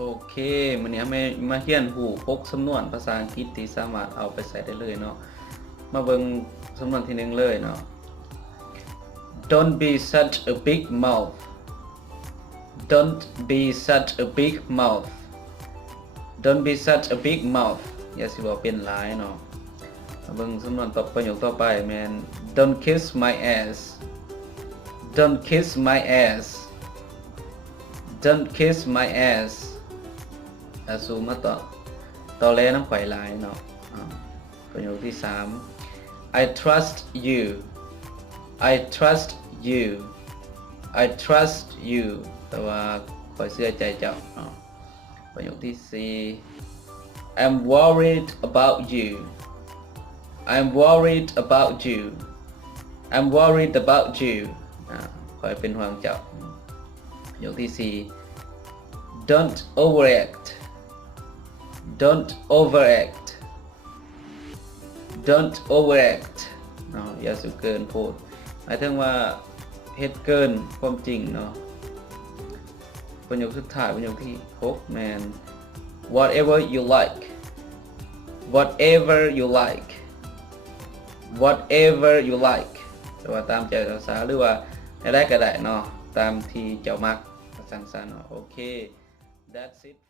โอเคมื้อนี้แม่มาเรียนรู้6สำนวนภาษาอังกฤษที่สามารถเอาไปใช้ได้เลยเนาะมาเบิ่งสำนวนที่1เลยเนาะ Don't be such a big mouth Don't be such a big mouth Don't be such a big mouth อย่าสิว่าเป็นหลายเนาะมาเบิ่งสำนวนต่อประโยคต่อไปแม่น Don't kiss my ass Don't kiss my ass Don't kiss my ass สูงมาต่อแลน้ำข่อยหลายเนาะประโยคที่3 I trust you I trust you I trust you แต่ว่าข่อยเชื่อใจเจ้าเนาะประโยคที่4 I'm worried about you I'm worried about you I'm worried about you ข่อยเป็นห่วงเจ้าประโยคที่4 Don't overact Don't overact Don't overact เนาะอย่าสุเกินโพดหมายถึงว่าเฮ็ดเกินความจริงเนาะประโยคสุดท้ายประโยคที่6แมน Whatever you like Whatever you like Whatever you like แต่ว่าตามใจภาษาหรือว่าได้ก็ได้เนาะตามที่เจ้ามักสั้นๆเนาะโอเค That's it